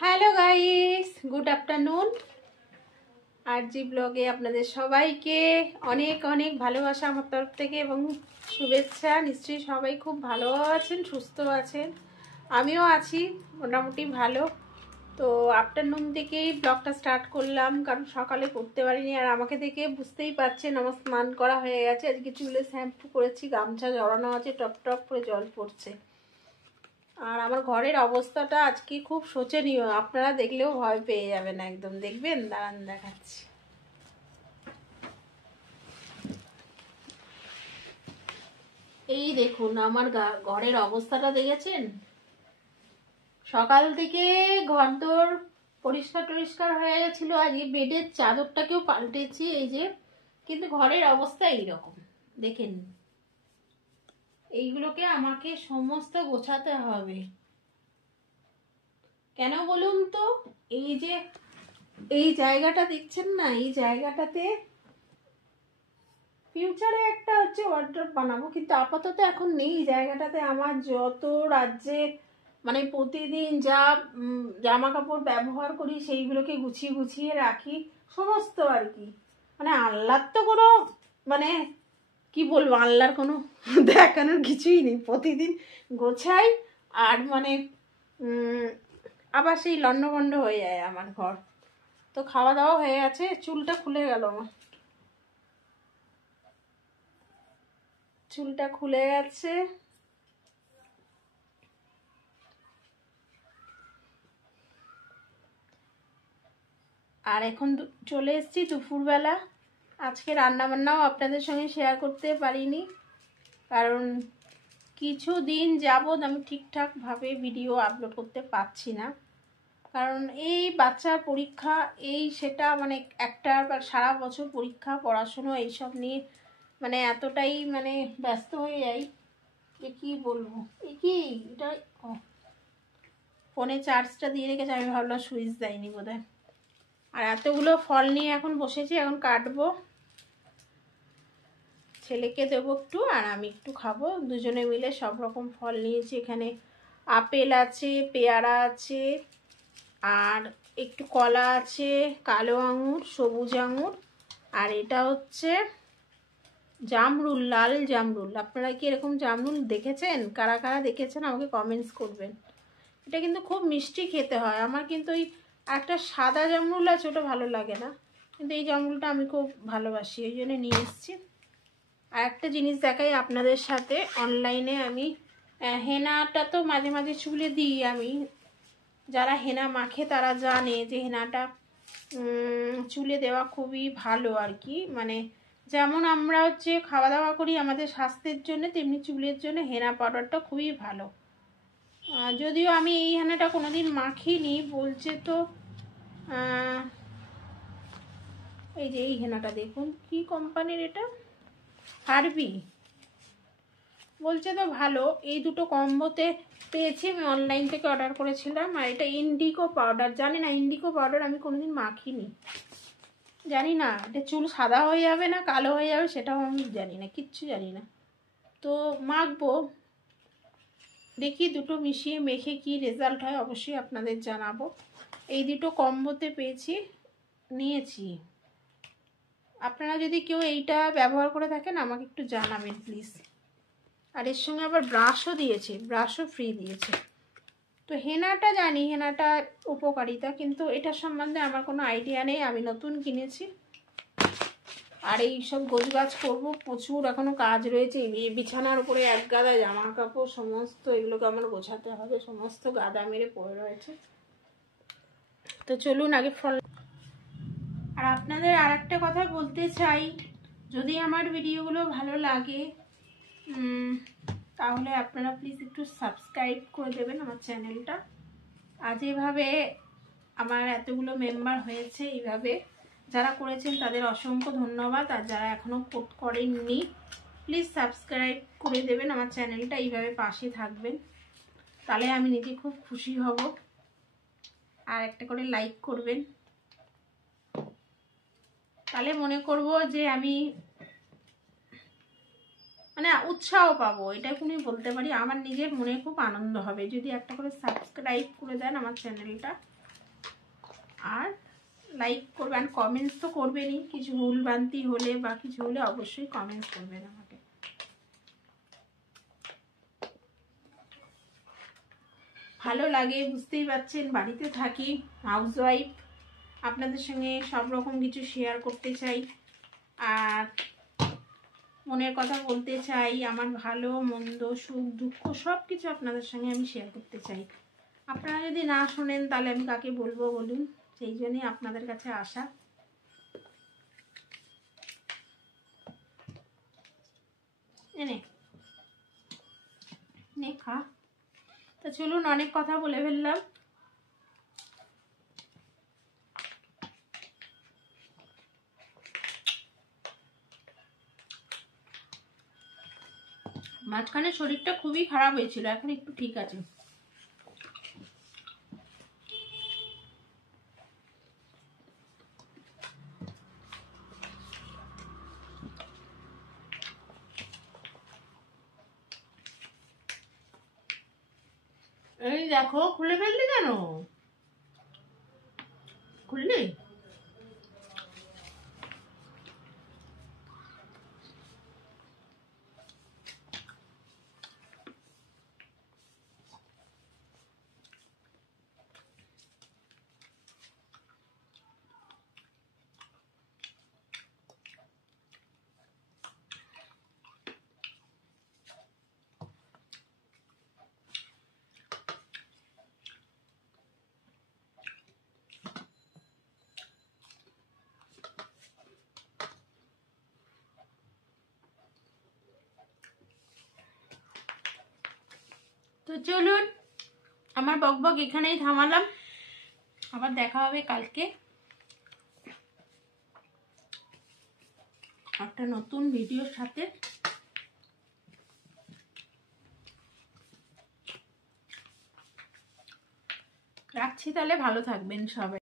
Hello guys, good afternoon. RG ব্লগে আপনাদের সবাইকে অনেক অনেক ভালোবাসা আমার তরফ থেকে এবং শুভেচ্ছা। নিশ্চয়ই সবাই খুব ভালো আছেন, সুস্থ আছেন, আমিও আছি মোটামুটি ভালো। তো আফটারনুন থেকেই ব্লগটা স্টার্ট করলাম, কারণ সকালে করতে পারিনি। আর আমাকে দেখে বুঝতেই পারছেন আমার স্নান করা হয়ে গেছে, আজকে চুলে শ্যাম্পু করেছি, গামছা জড়ানো আছে, টপ টপ করে জল পড়ছে। আর আমার ঘরের অবস্থাটা আজকে খুব শোচনীয়, আপনারা দেখলেও ভয় পেয়ে যাবেন একদম। দেখবেন, দাঁড়ান দেখাচ্ছি। এই দেখুন আমার ঘরের অবস্থাটা দেখেছেন? সকাল থেকে ঘরদোর পরিষ্কার টরিষ্কার হয়ে গেছিল, আজকে বেডের চাদরটাকেও পাল্টেছি এই যে, কিন্তু ঘরের অবস্থা এইরকম দেখেন। এইগুলোকে আমাকে সমস্ত গোছাতে হবে। কেন বলুন তো? এই যে এই জায়গাটা দেখছেন না, এই জায়গাটাতে ফিউচারে একটা হচ্ছে ওয়ার্ড্রপ বানাবো, কিন্তু আপাতত এখন নেই। এই জায়গাটাতে আমার যত রাজ্যে মানে প্রতিদিন যা জামা কাপড় ব্যবহার করি সেইগুলোকে গুছিয়ে গুছিয়ে রাখি সমস্ত আর কি। মানে আল্লাহর তো কোনো মানে কি বলবো, আল্লাহর কোনো দেখানোর কিছুই নেই। প্রতিদিন গোছাই আর মানে আবার সেই লন্ডভন্ড হয়ে যায় আমার ঘর। তো খাওয়া দাওয়া হয়ে গেছে, চুলটা খুলে গেল আমার, চুলটা খুলে গেছে। আর এখন চলে এসেছি দুপুরবেলা। আজকে রান্নাবান্নাও আপনাদের সঙ্গে শেয়ার করতে পারিনি, কারণ কিছু দিন যাবৎ আমি ঠিকঠাকভাবে ভিডিও আপলোড করতে পারছি না। কারণ এই বাচ্চার পরীক্ষা, এই সেটা মানে একটা সারা বছর পরীক্ষা, পড়াশুনো এইসব নিয়ে মানে এতটাই মানে ব্যস্ত হয়ে যাই যে কী বলবো। কি এটা ফোনে চার্জটা দিয়ে রেখেছে, আমি ভাবলাম সুইচ দেয়নি বোধহয়। আর এতগুলো ফল নিয়ে এখন বসেছি, এখন কাটবো, ছেলেকে দেবো একটু আর আমি একটু খাবো। দুজনে মিলে সব রকম ফল নিয়েছি। এখানে আপেল আছে, পেয়ারা আছে, আর একটু কলা আছে, কালো আঙুর, সবুজ আঙুর, আর এটা হচ্ছে জামরুল, লাল জামরুল। আপনারা কি এরকম জামরুল দেখেছেন? কারা কারা দেখেছেন আমাকে কমেন্টস করবেন। এটা কিন্তু খুব মিষ্টি খেতে হয়। আমার কিন্তু ওই একটা সাদা জামরুল আছে, ওটা ভালো লাগে না, কিন্তু এই জামরুলটা আমি খুব ভালোবাসি, ওই জন্য নিয়ে এসেছি। আর একটা জিনিস দেখাই আপনাদের সাথে, অনলাইনে আমি হেনাটা তো মাঝে মাঝে চুলে দিই আমি। যারা হেনা মাখে তারা জানে যে হেনাটা চুলে দেওয়া খুবই ভালো আর কি। মানে যেমন আমরা হচ্ছে খাওয়া দাওয়া করি আমাদের স্বাস্থ্যের জন্য, তেমনি চুলের জন্য হেনা পাউডারটা খুবই ভালো। যদিও আমি এই হেনাটা কোনোদিন মাখিনি, বলছে তো এই যে এই হেনাটা দেখুন কি কোম্পানির, এটা হারবি, বলছে তো ভালো। এই দুটো কম্বোতে পেয়েছি, আমি অনলাইন থেকে অর্ডার করেছিলাম। আর এটা ইন্ডিগো পাউডার, জানি না ইন্ডিগো পাউডার আমি কোনোদিন মাখিনি, জানি না এটা চুল সাদা হয়ে যাবে না কালো হয়ে যাবে সেটাও আমি জানি না, কিচ্ছু জানি না। তো মাখবো, দেখি দুটো মিশিয়ে মেখে কি রেজাল্ট হয় অবশ্যই আপনাদের জানাবো। এই দুটো কম্বোতে পেয়েছি, নিয়েছি। আপনারা যদি কেউ এইটা ব্যবহার করে থাকেন আমাকে একটু জানাবেন প্লিজ। আর এর সঙ্গে আবার ব্রাশও দিয়েছে, ব্রাশও ফ্রি দিয়েছে। তো হেনাটা জানি, হেনাটা উপকারিতা, কিন্তু এটার সম্বন্ধে আমার কোনো আইডিয়া নেই, আমি নতুন কিনেছি। আর এই সব গোছগাছ করবো, প্রচুর এখনো কাজ রয়েছে। এই বিছানার উপরে এক গাদা জামা কাপড়, সমস্ত এগুলোকে আমার গোছাতে হবে, সমস্ত গাদা মেরে পড়ে রয়েছে। তো চলুন আগে ফল। আর আপনাদের আর একটা কথা বলতে চাই, যদি আমার ভিডিওগুলো ভালো লাগে তাহলে আপনারা প্লিজ একটু সাবস্ক্রাইব করে দেবেন আমার চ্যানেলটা। আজ এভাবে আমার এতগুলো মেম্বার হয়েছে, এইভাবে যারা করেছেন তাদের অসংখ্য ধন্যবাদ। আর যারা এখনও করেননি প্লিজ সাবস্ক্রাইব করে দেবেন আমার চ্যানেলটা, এইভাবে পাশে থাকবেন, তাহলে আমি নিজে খুব খুশি হব। আর একটা করে লাইক করবেন, তাহলে মনে করব যে আমি মানে উৎসাহ পাবো, এটা কোনো বলতে পারি। আমার নিজের মনে খুব আনন্দ হবে যদি একটা করে সাবস্ক্রাইব করে দেন আমার চ্যানেলটা, আর লাইক করবেন, কমেন্টস তো করবেনই, কিছু ভুলভ্রান্তি হলে বা কিছু হলে অবশ্যই কমেন্টস করবেন আমাকে। ভালো লাগে, বুঝতেই পারছেন বাড়িতে থাকি, হাউসওয়াইফ, আপনাদের সঙ্গে সব রকম কিছু শেয়ার করতে চাই আর মনের কথা বলতে চাই, আমার ভালো মন্দ সুখ দুঃখ সব কিছু আপনাদের সঙ্গে আমি শেয়ার করতে চাই। আপনারা যদি না শোনেন তাহলে আমি কাকে বলবো বলুন, সেই জন্যই আপনাদের কাছে আসা। এনে নে খা। তা চলুন, অনেক কথা বলে ফেললাম। মাঝখানে শরীরটা খুবই খারাপ হয়েছিল, এখন একটু ঠিক আছে। এই দেখো, খুলে ফেললি কেন? খুললি? তো চলুন, আমার বকবক এখানেই থামালাম, আবার দেখা হবে কালকে একটা নতুন ভিডিওর সাথে। রাখছি তাহলে, ভালো থাকবেন সবাই।